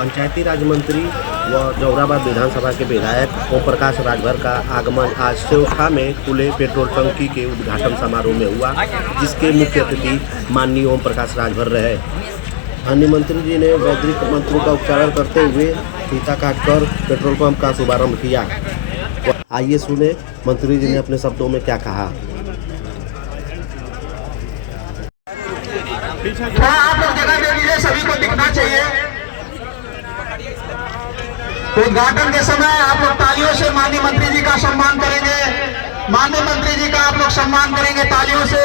पंचायती राज मंत्री व जौहराबाद विधानसभा के विधायक ओम प्रकाश राजभर का आगमन आज सेवखा में खुले पेट्रोल टंकी के उद्घाटन समारोह में हुआ, जिसके मुख्य अतिथि माननीय ओम प्रकाश राजभर रहे। अन्य मंत्री जी ने वैदिक मंत्रों का उच्चारण करते हुए फीता काटकर पेट्रोल पंप का शुभारंभ किया। आइए सुने मंत्री जी ने अपने शब्दों में क्या कहा। आप लोग जगह दे दीजिए, सभी को दिखना चाहिए। उद्घाटन के समय आप लोग तालियों से माननीय मंत्री जी का सम्मान करेंगे। माननीय मंत्री जी का आप लोग सम्मान करेंगे तालियों से।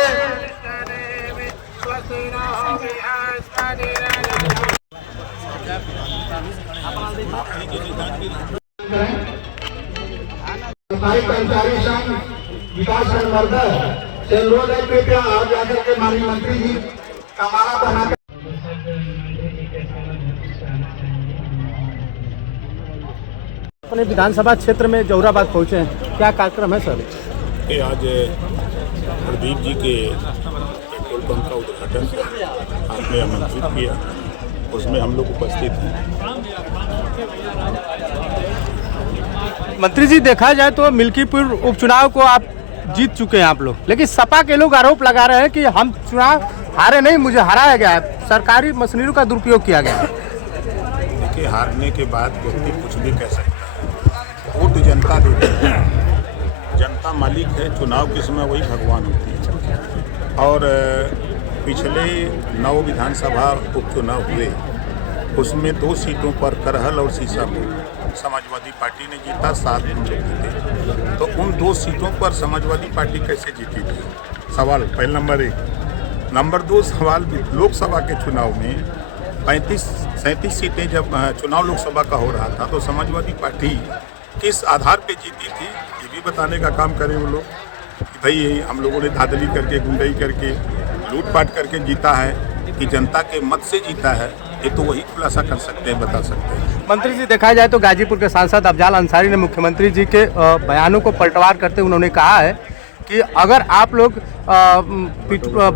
सरकारी कर्मचारी संघ विकास संघ मर्दर से अनुरोध है, कृपया आज जाकर के माननीय मंत्री जी का माला बनाकर अपने विधानसभा क्षेत्र में जौहराबाद पहुंचे हैं। क्या कार्यक्रम है सर? कि आज प्रदीप जी के पेट्रोल पंप का उद्घाटन आपने आमंत्रित किया, उसमें हम लोग उपस्थित हैं। मंत्री जी, देखा जाए तो मिल्कीपुर उपचुनाव को आप जीत चुके हैं आप लोग, लेकिन सपा के लोग आरोप लगा रहे हैं कि हम चुनाव हारे नहीं, मुझे हराया गया है, सरकारी मशीनरी का दुरुपयोग किया गया है। देखिए, हारने के बाद व्यक्ति कुछ भी कह सकता है। वोट जनता देती है, जनता मालिक है, चुनाव के समय वही भगवान होती है। और पिछले 9 विधानसभा उपचुनाव हुए, उसमें 2 सीटों पर करहल और सीसापुर समाजवादी पार्टी ने जीता, 7 हम लोग जीते। तो उन 2 सीटों पर समाजवादी पार्टी कैसे जीती थी? सवाल पहले नंबर 1। नंबर 2 सवाल, लोकसभा के चुनाव में 35-37 सीटें जब चुनाव लोकसभा का हो रहा था, तो समाजवादी पार्टी किस आधार पे जीती थी, ये भी बताने का काम करें वो लोग कि भाई हम लोगों ने धांधली करके, गुंडई करके, लूटपाट करके जीता है कि जनता के मत से जीता है, ये तो वही खुलासा कर सकते हैं, बता सकते हैं। मंत्री जी, देखा जाए तो गाजीपुर के सांसद अफजाल अंसारी ने मुख्यमंत्री जी के बयानों को पलटवार करते हुए उन्होंने कहा है कि अगर आप लोग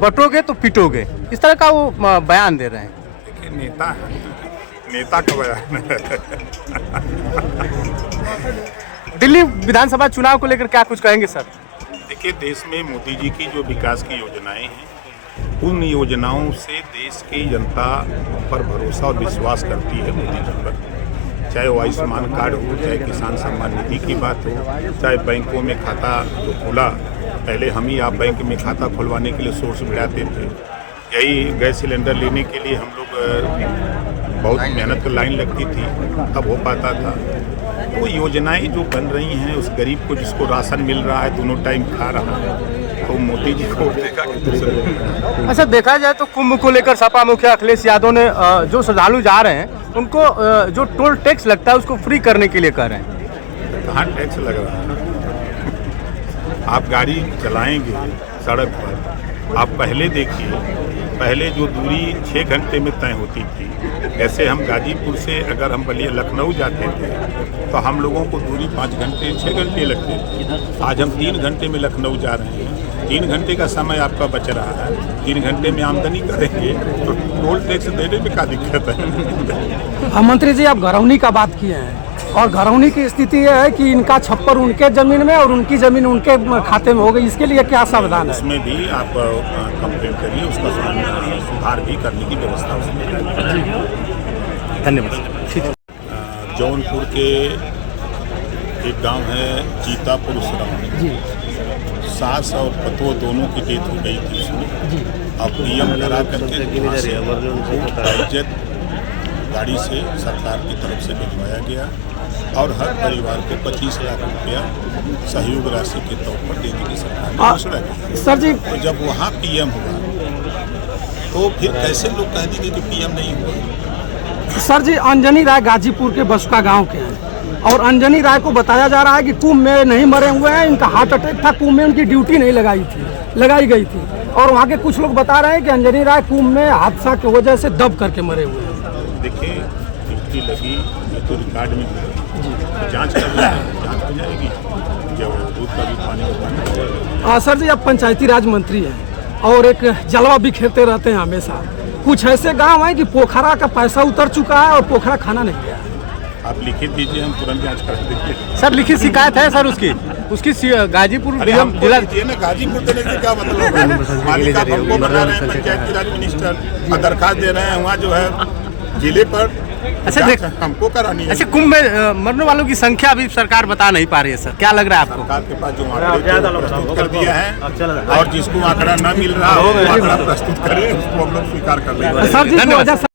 बटोगे तो पिटोगे, इस तरह का वो बयान दे रहे हैं। देखिए, नेता है, नेता का बयान दिल्ली विधानसभा चुनाव को लेकर क्या कुछ कहेंगे सर? देखिए, देश में मोदी जी की जो विकास की योजनाएं हैं, उन योजनाओं से देश की जनता पर भरोसा और विश्वास करती है मोदी जी पर। चाहे वो आयुष्मान कार्ड हो, चाहे किसान सम्मान निधि की बात हो, चाहे बैंकों में खाता जो खुला, पहले हम ही आप बैंक में खाता खुलवाने के लिए सोर्स बढ़ाते थे। यही गैस सिलेंडर लेने के लिए हम लोग बहुत मेहनत कर लाइन लगती थी, तब हो पाता था। तो योजनाएं जो बन रही हैं, उस गरीब को जिसको राशन मिल रहा है, दोनों टाइम खा रहा है, तो मोदी जी को देखा कि दूसरे। अच्छा, देखा जाए तो कुंभ को लेकर सपा मुखिया अखिलेश यादव ने जो श्रद्धालु जा रहे हैं उनको जो टोल टैक्स लगता है उसको फ्री करने के लिए कह रहे हैं। कहाँ टैक्स लग रहा है? आप गाड़ी चलाएंगे सड़क पर, आप पहले देखिए, पहले जो दूरी 6 घंटे में तय होती थी, ऐसे हम गाजीपुर से अगर हम बलिया लखनऊ जाते थे तो हम लोगों को दूरी 5 घंटे 6 घंटे लगते थे। आज हम 3 घंटे में लखनऊ जा रहे हैं। 3 घंटे का समय आपका बच रहा है, 3 घंटे में आमदनी करेंगे तो टोल टैक्स देने में क्या दिक्कत है? मंत्री जी, आप घरौनी का बात किए हैं, और घरौनी की स्थिति यह है कि इनका छप्पर उनके जमीन में और उनकी जमीन उनके खाते में हो गई, इसके लिए क्या समाधान है? उसमें भी आप कंप्लेंट करिए, उसका सुधार भी करने की व्यवस्था उसमें है। धन्यवाद। जौनपुर के एक गांव है चीतापुर उसराव, सास और पतोह दोनों की डेथ हो गई थी उसमें। अब पीएम करा करके वहाँ से बाइज्जत गाड़ी से सरकार की तरफ से भिजवाया गया और हर परिवार को 25 लाख रुपया सहयोग राशि के तौर पर देने की सरकार ने घोषणा की। सर जी, तो जब वहाँ पीएम हुआ तो फिर कैसे लोग कह देंगे कि पीएम नहीं हुआ? सर जी, अंजनी राय गाजीपुर के बसुका गांव के हैं, और अंजनी राय को बताया जा रहा है कि कुंभ में नहीं मरे हुए हैं, इनका हार्ट अटैक था, कुंभ में उनकी ड्यूटी नहीं लगाई गई थी। और वहाँ के कुछ लोग बता रहे हैं कि अंजनी राय कुंभ में हादसा की वजह से दब करके मरे हुए हैं। देखिए, ड्यूटी लगी, ये तो रिकॉर्ड में जांच कर रहे हैं, जांच हो जाएगी, जब दूध का भी पानी। सर जी, आप पंचायती राज मंत्री हैं और एक जलवा बिखेरते रहते हैं हमेशा, कुछ ऐसे गांव हैं कि पोखरा का पैसा उतर चुका है और पोखरा खाना नहीं गया। आप लिखित दीजिए, हम तुरंत जांच कर देंगे। सर लिखित शिकायत है सर उसकी गाजीपुर अरे हमको जिला दीजिए ना, गाजीपुर देने से क्या मतलब है? मालिक आप हमको बता रहे हैं पंचायत की राज मिनिस्टर, और दरखास्त दे रहे हैं वहाँ जो है जिले पर। अच्छा जांच हमको करानी है। अच्छा, कुंभ में मरने वालों की संख्या अभी सरकार बता नहीं पा रही है सर, क्या लग रहा है आपको? सरकार के पास जो आंकड़े प्रस्तुत कर दिया है, और जिसको आंकड़ा न मिल रहा हो वो आंकड़ा प्रस्तुत करे, उसको हम लोग स्वीकार कर लेंगे। सर जी, धन्यवाद।